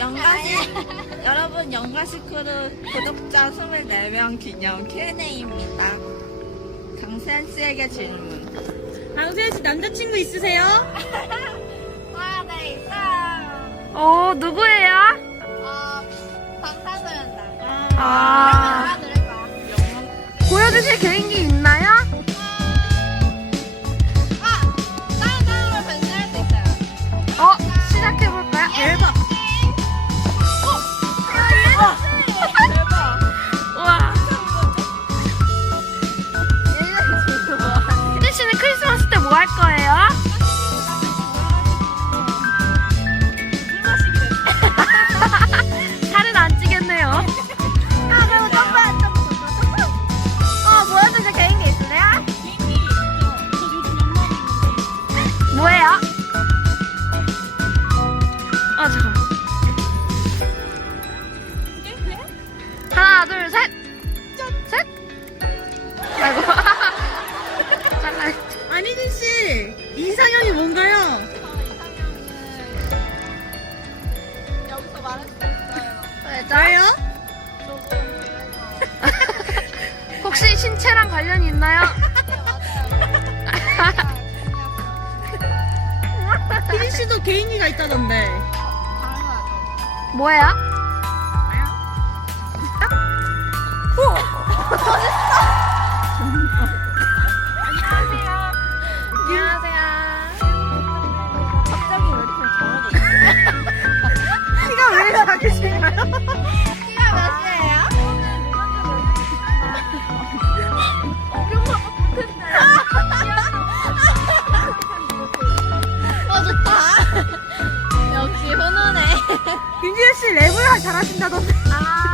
영광이 여러분 영광스쿠르 구독자 24명 기념 Q&A입니다. 강세연 씨에게 질문. 강세연씨 남자친구 있으세요? 와, 네 있어. 어 누구예요? 어 방탄소년단. 아. 아. 보여주실 개인기. 할 거예요. 혹시 신체랑 관련이 있나요? 희진 씨도 개인기가 있다던데. 뭐야? 안녕하세요. 안녕하세요. 갑자기 왜 이렇게 저러니? 피가 왜 이렇게 시나요? 김지현 씨 랩을 잘하신다던데. 아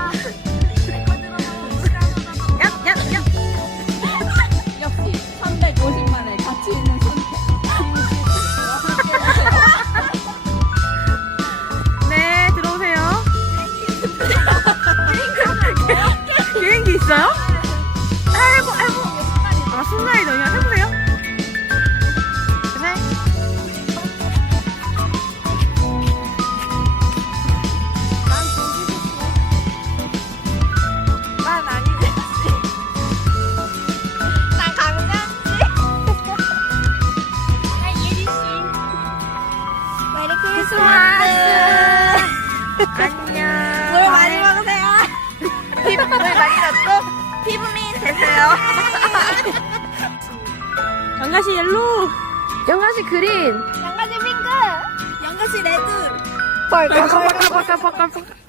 안녕. 물 많이 먹세요물 많이 넣고 피부민 됐어요. 양가시 옐로우. 양가시 그린. 양가시 핑크. 양가시 레드. 빨간 빨간 빨간 빨간 빨간